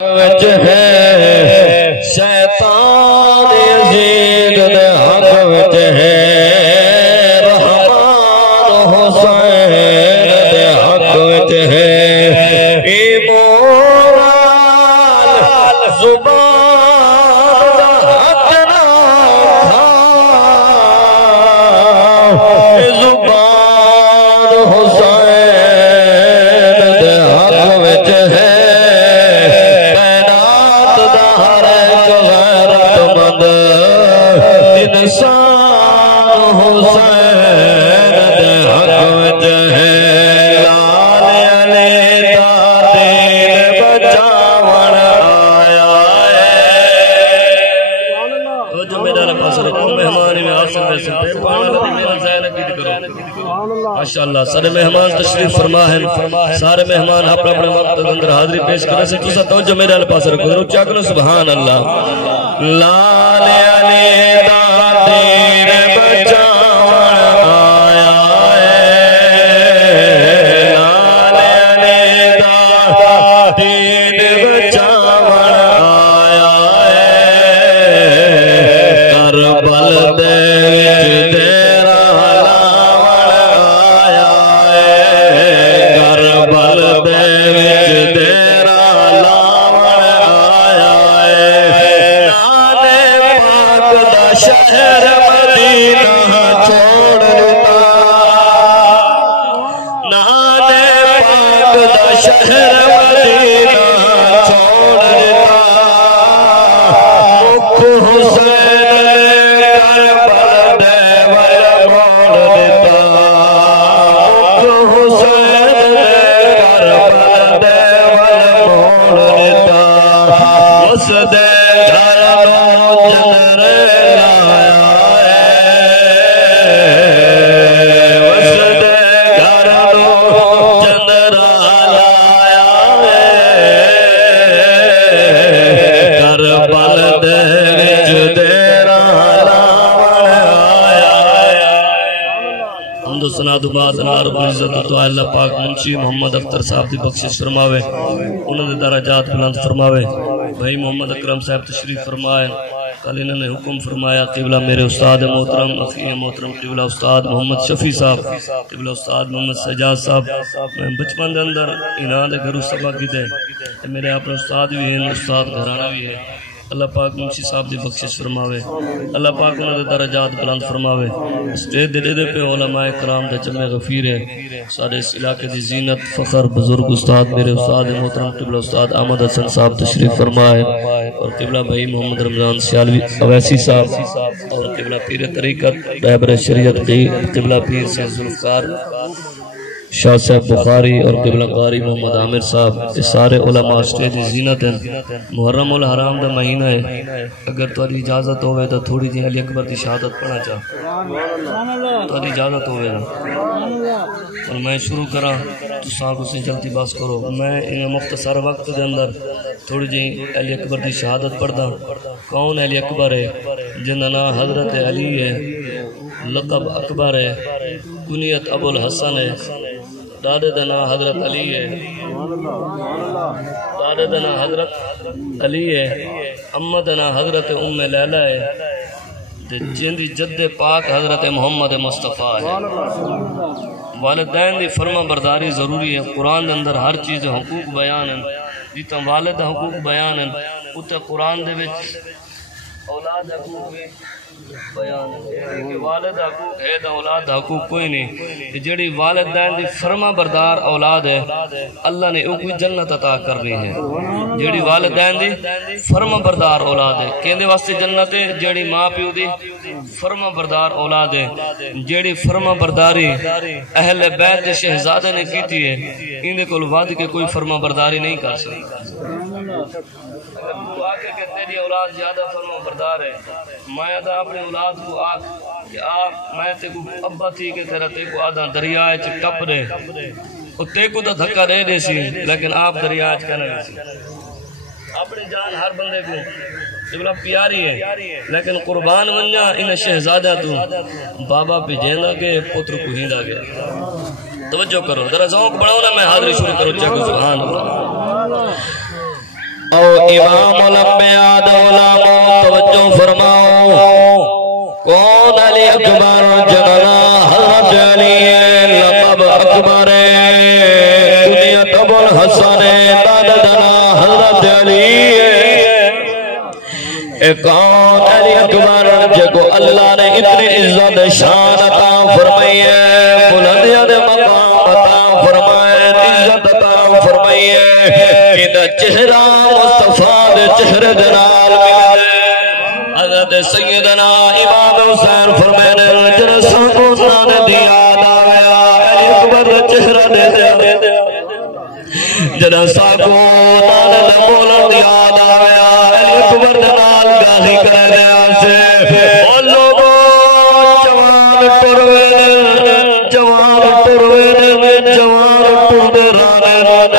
وچ ہے شیطان یزید دے حق وچ ہے رحمان حسین دے حق وچ ہے ایمان زبان دا حق نہ کھا زبان حسین دے حق وچ ہے انسان حسین دے حق وچ ہے لال علی دا دین بچاون آیا ہے تو جو میرا پاس رکھو مہمان میں آسم میں سے پیر پانا لدی میرا زینہ گیت کرو ماشاءاللہ سارے مہمان تشریف فرما ہے سارے مہمان اپنے اپنے وقت اندر حاضری پیش کرنے سے کسا توجہ میرے پاس رکھو اچھا کرو سبحان اللہ لال علی دا دین بچاون آیا ہے لال علی دا دین بچاون آیا ہے کربل دے وچ تیرا لاون آیا ہے کربل دے وچ تیرا لاون آیا ہے شہر مدینہ چھوڑ دیتا نانے پاک دا شہر مدینہ چھوڑ دیتا مکھ حسین کربل دے ول موڑ دیتا مکھ حسین کربل دے ول موڑ دیتا اس دے گھر نو جنر بعد رب العزت تو اللہ پاک منشی محمد اختر صاحب دی بخشش فرماوے انہوں نے درجات بلند فرماوے بھائی محمد اکرم صاحب تشریف فرمائے کل انہوں نے حکم فرمایا قبلہ میرے استاد محترم اخی محترم قبلہ استاد محمد شفیع صاحب قبلہ استاد محمد سجاد صاحب میں بچپن دے اندر انہاں دے گھروں سبق کی دے میرے اپنے استاد بھی ہیں استاد گھرانہ بھی ہے اللہ پاک منشی صاحب دی بخشش فرماوے اللہ پاک انہوں نے درجات بلند فرماوے اسٹیج دے دے پہ علماء کرام دے جمع غفیر ہے سارے اس علاقے دی زینت فخر بزرگ استاد میرے استاد محترم قبلہ استاد احمد حسن صاحب تشریف فرمائے اور قبلہ بھائی محمد رمضان سیالوی اویسی صاحب اور قبلہ پیر طریقت رہبر شریعت قبلہ پیر سے ذوالفقار شاہ صاحب بخاری اور قبلہ قاری محمد عامر صاحب اس سارے علماء اسٹیج زینت ہیں محرم الحرام دا مہینہ ہے اگر تاری اجازت ہوئے تو تھوڑی جی علی اکبر دی شہادت پڑھنا چاہ تاری اجازت ہوئے اور میں شروع کرا تو ساکھ اسے جلدی باس کرو میں مختصر وقت دے اندر تھوڑی جی علی اکبر دی شہادت پڑھدا کون علی اکبر ہے جننا حضرت علی ہے لقب اکبر ہے کنیت ابو الحسن ہے دادے دنا حضرت علی ہے دادے دنا حضرت علی ہے امہ دنا حضرت ام لیلہ ہے جن دی جد پاک حضرت محمد مصطفیٰ ہے والدین دی فرما برداری ضروری ہے قرآن اندر ہر چیز حقوق بیان ہیں جیتا والد حقوق بیان ہیں اتے قرآن دے وچ اولاد حقوق بھی بیان ہے کہ والد حقوق ہے دا اولاد حقوق کوئی نہیں جڑی والدین دی فرما بردار اولاد ہے اللہ نے اوہ کوئی جنت عطا کرنی ہے جڑی والدین دی فرما بردار اولاد ہے کہندے واسطے جنت ہے جڑی ماں پیو دی فرما بردار اولاد ہے جڑی فرما برداری اہل بیت شہزادے نے کیتی ہے اندے کول ود کے کوئی فرما برداری نہیں کر سکتا اگر تو آکے کہ تیری اولاد زیادہ فرما بردار ہے میں دا اپنے اولاد کو آکھ کہ آپ میں تے کو ابا تھی کہ تیرا تے کو آدھا دریائے چھ ٹپ دے اور تے کو تو دھکا دے دے سی لیکن آپ دریائے چھ کرنے سی اپنی جان ہر بندے کو جبلا پیاری ہے لیکن قربان ونجا ان شہزادہ تو بابا پہ جینا کے پتر کو ہیندا گیا توجہ کرو ذرا ذوق بڑھاؤ نا میں حاضری شروع کروں چکو سبحان اللہ او امام الانبیاء علماء توجہ فرماؤ کون علی اکبر جننا حضرت علی لقب اکبر کنیت ابو الحسن دادنا حضرت علی کون علی اکبر جگو اللہ نے اتنی عزت شان عطا فرمائی ہے بلندیت مقام عطا فرمائے عزت عطا فرمائی ہے کہ چہرہ مصطفیٰ دے چہرے دنال ملے حضرت سیدنا امام حسین فرمائے جرسا کو سانے دیا داویا علی اکبر چہرہ دے دیا جرسا کو نانے بولن دیا داویا علی اکبر دنال گاہی کر دیا سے اور لوگوں جوان ٹروے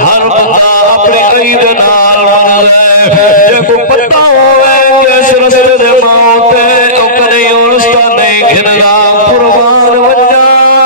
ہر بندہ اپنی عید نال مرے جے کو پتہ ہوئے کہ اس رستے دے موت ہے اپنے رستہ نہیں گھرنا قربان وجہ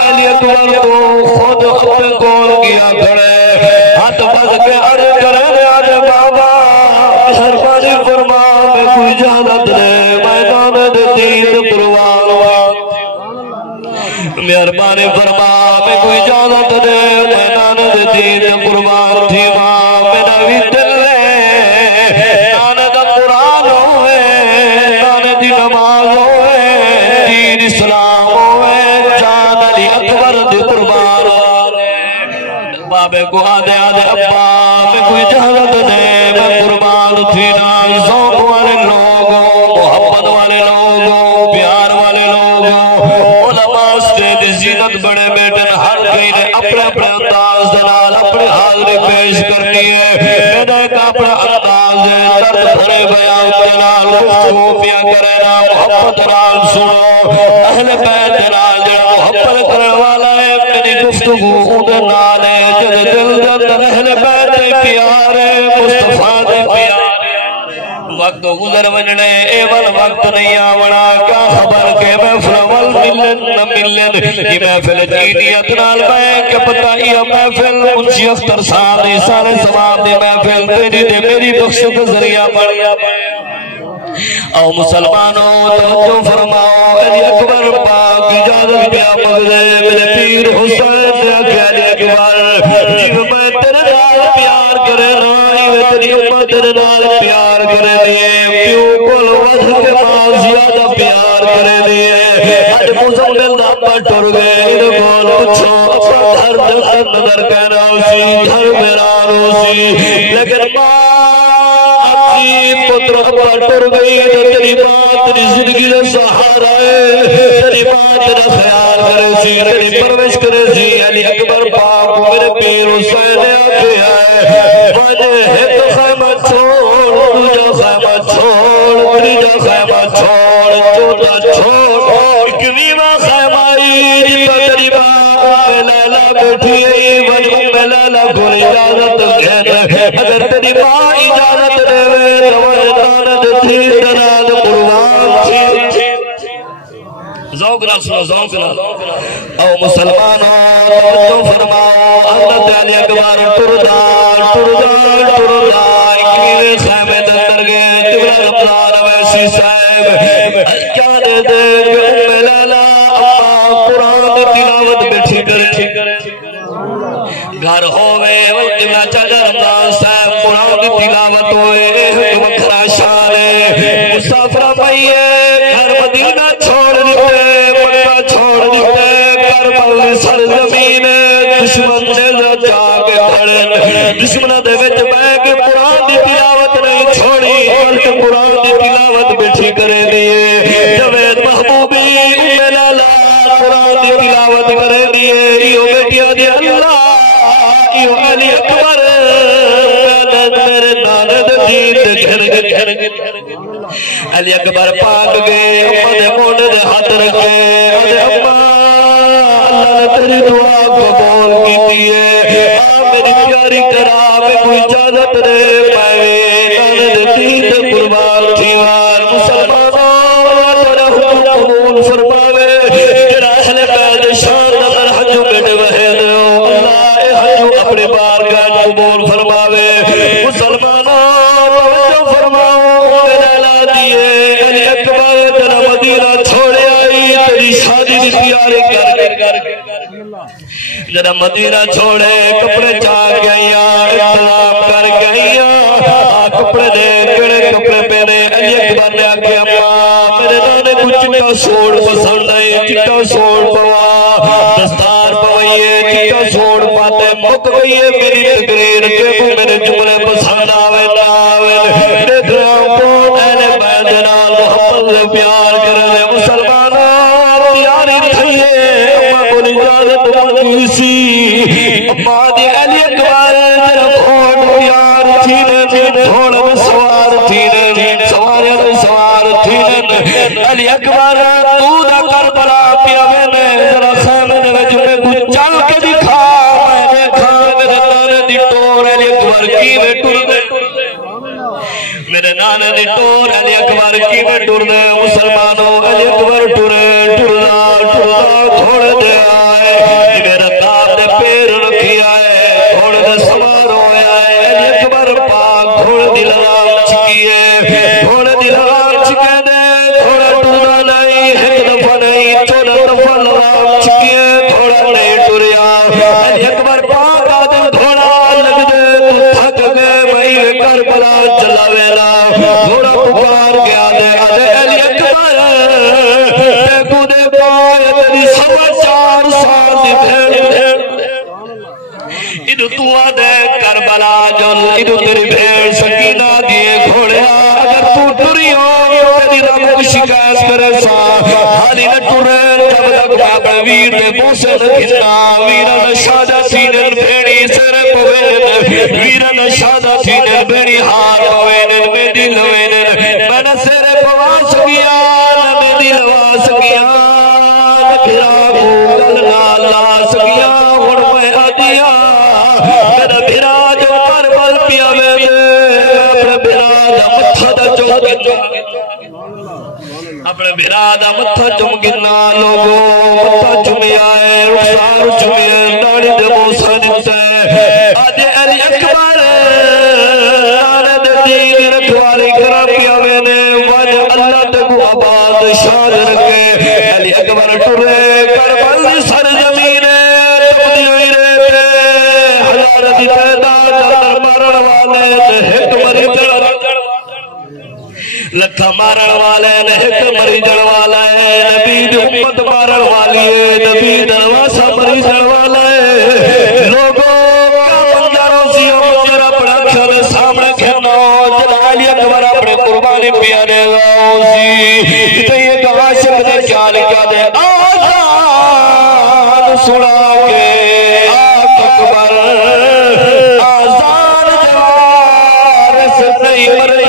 علی اکبر کو خود اپنے کول کیا کھڑے ہاتھ بس کے عرض کرے آج بابا مہربانی فرما میں کوئی اجازت دے میدان دین قربان مہربانی فرما میں کوئی اجازت دے میدان دین قربان تھی ماں میرا بھی دل ہے نانے دا قرآن ہوئے نانے دی نماز ہوئے دین اسلام ہوئے جان علی اکبر دی قربان بابے کو آدھے ابا میں کوئی اجازت دے میں قربان تھی نا ذوق والے لوگوں محبت والے لوگوں پیار والے لوگوں علماء اسٹیج زینت بڑے بیٹن ہر کئی نے اپنے اپنے انداز دلال اپنے حاضری پیش کرنی ہے میرے ایک اپنے انداز درد بھرے بیان دلال گفتگو پیا کرنا محبت رال سنو اہل بیت دلال محبت کرنے والا ہے میری گفتگو دلال ہے جد دل جد اہل بیت پیارے مصطفیٰ دے پیارے وقت گزر وننے ایول وقت نہیں آونا کیا خبر کے محفل والملن نملن یہ محفل جیدیت نال میں کہ پتہ یہ محفل منشی اختر سالی سارے سواب دے محفل تیری دے میری بخشو کے ذریعہ پڑیا او مسلمانوں توجہ فرماؤ علی اکبر پاک اجازت کیا مغزے میرے پیر حسین سے علی اکبر جیو میں تیرے نال پیار کرے نائی تیری امت تیرے نال پیار کرے لیے پیو کل وضح کے بعد زیادہ پیار کرے لیے آج مزمل دا پٹر گئے ان کول پچھو اپنا گھر جسد نظر کہنا اسی گھر میرا روسی لیکن پتر پٹر گئی تیری ماں تیری زندگی کا سہارا ہے تیری ماں تیرا خیال کرے سی تیری پرورش کرے سی علی اکبر پاک میرے پیر حسین آگے آئے وجہ ہے تو خیمہ چھوڑ تجھا خیمہ چھوڑ تجھا خیمہ چھوڑ چوتا چھوڑ اکویمہ خیمائی جتا تیری ماں لیلہ بیٹھی ہے وجہ لیلہ کو اجازت گھر اگر تیری ماں اجازت دے ذوق نہ سنو ذوق نہ او مسلمانوں توجہ فرماؤ حضرت علی اکبر ٹردار اکمیل خیمے اندر گئے جبرا رمضان ویسی صاحب کیا دے دے کہ ام لالا اما قرآن تلاوت بیٹھی کرے گھر ہوئے جبرا چاچا رمضان صاحب قرآن کی تلاوت ہوئے وکھرا شان ہے مسافرہ پائیے گھر مدینہ چھوڑ دیتے مکہ چھوڑ دیتے کربل سرزمین دشمن نے جا کے کھڑے دشمن دے وچ بیٹھ کے قرآن دی تلاوت نہیں چھوڑی بلکہ قرآن دی تلاوت بیٹھی کرے دیے جوید محبوبی ام لالا قرآن دی تلاوت کرے دیے یہ بیٹیاں دی اللہ یہ علی اکبر میرے ناند دین گھر علی اکبر پاک گئے امہ دے موڑے دے ہاتھ رکھے امہ اللہ نے تیری دعا قبول کی دیئے میری پیاری کرا میں کوئی اجازت دے پائے ناند دین قربان تھیوار مسلمانوں اللہ تیرا حکم قبول فرماوے تیرا اہل بیت شان نظر حجو بیٹے وحے دو اللہ حجو اپنے بارگاہ قبول فرماوے مسلمانوں اکبر جنا مدینہ چھوڑے آئی تیری شادی دی تیاری کر جنا مدینہ چھوڑے کپڑے چاہ گئیا انتظام کر گئیا کپڑے دے کڑے کپڑے پہنے علی اکبر نے آکے اماں میرے نانے کو چٹا سوڑ پسند ہے چٹا سوڑ پوا دستار پوائیے چٹا سوڑ پاتے مک گئیے میری تقریر کے کو میرے جملے پسند آوے ناوے دیکھ رہا ہوں کون اہل بیت جنال محمد سے پیار کرنے مسلمانوں تیاری تھئیے اماں کو اجازت مانگی سی اماں دی علی اکبر جنب کھوڑ پیار تھینے تھوڑا میں سوار تھینے سوار تھینے علی اکبر تو دا کربلا پیاوے نے ذرا خیمے نے وجہ میں کچھ چل کے دکھا میں دیکھا میرے نانے دی ٹور علی اکبر کی میں ٹور دے میرے نانے دی ٹور علی اکبر کی میں ٹور دے مسلمانوں علی اکبر ٹورے تھوڑے دے آئے میرا تاب دے پیر رکھی آئے تھوڑے دے سوار ہوئے آئے علی اکبر پاک تھوڑے دی لگام چکیے تھوڑے دی لگام چکے دے تھوڑے ٹورا نہیں ایک دفعہ نہیں تھوڑے دفعہ لگام چکیے تھوڑا نہیں ٹوریا علی اکبر پاک آدم تھوڑا لگ دے تو تھک گئے بھائی کربلا چلا ویلا تھوڑا پکار گیا دے آدھے علی اکبر دیکھو دے پائے تیری 4.5 سال دی بھیڑ ادھو تو آدھے کربلا جل ادھو تیری بھیڑ سکینہ دیے گھوڑیا اگر تو ٹری ہو تیری رب کو شکایت کرے سا حالی نہ ٹرے جب تک بابا ویر نے بوسے نہ کھنا ویران شادہ سینن بھیڑی سر پوینن ویران شادہ سینن بھیڑی ہاتھ پوینن میں دل وینن میں نہ سر پواس گیا نہ میں دل واس گیا نہ پھرا گھوگل نالاس گیا اور میں آدیا میرا بھراج کربل پیا میں اپنے بھراج متھا دا چمکنا اپنے بھراج متھا چمکنا لوگوں متھا چمیا ہے رخسار چمیا داڑی دے موسیٰ نمتا ہے آدھے علی اکبر آنے دے دین رکھواری کرا پیا میں نے واجہ اللہ تکو آباد شاد رکھے علی اکبر ٹرے کربل سر زمین تبدیلی رہے حضارت پیدا در مرن والے ایک مری جڑ لکھا مارن والے ایک مری جڑ والا ہے نبی دی امت مارن والی ہے نبی درواسہ مری جڑ والا ہے لوگوں کا منظروں سی امت اپنا کھانے سامنے کھانا جل علی اکبر اپنے قربانی پیانے گاؤں سی تو یہ عاشق نے کیا لکھا دے آزان سنا کے آق اکبر آزان جوار سے نہیں مرے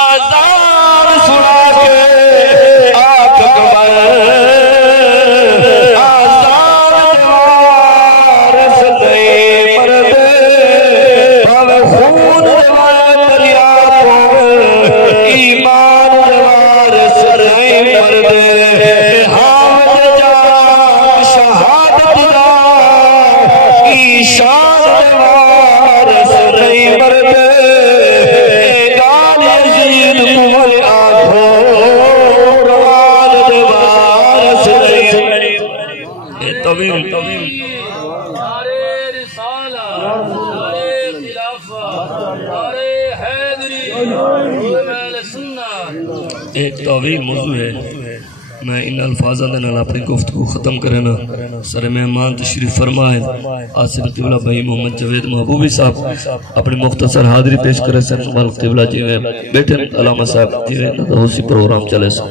آزان سنا کے آق اکبر آزان جوار سے نہیں مرے بھاوے خون جوار دریا پوگر ایمان جوار سے نہیں مرے حامد جان شہادت دا ایشان جوار سے نہیں مرے نعرے رسالہ نعرے خلافہ نعرے حیدری اہل سنت ایک طویل موضوع ہے میں ان الفاظ دے اپنی گفتگو ختم کرنا سر مہمان تشریف فرمائے آصف قبلہ بھائی محمد جوید محبوبی صاحب اپنی مختصر حاضری پیش کرے سر قبلہ جی بیٹھے علامہ صاحب جی اسی پروگرام چلے سو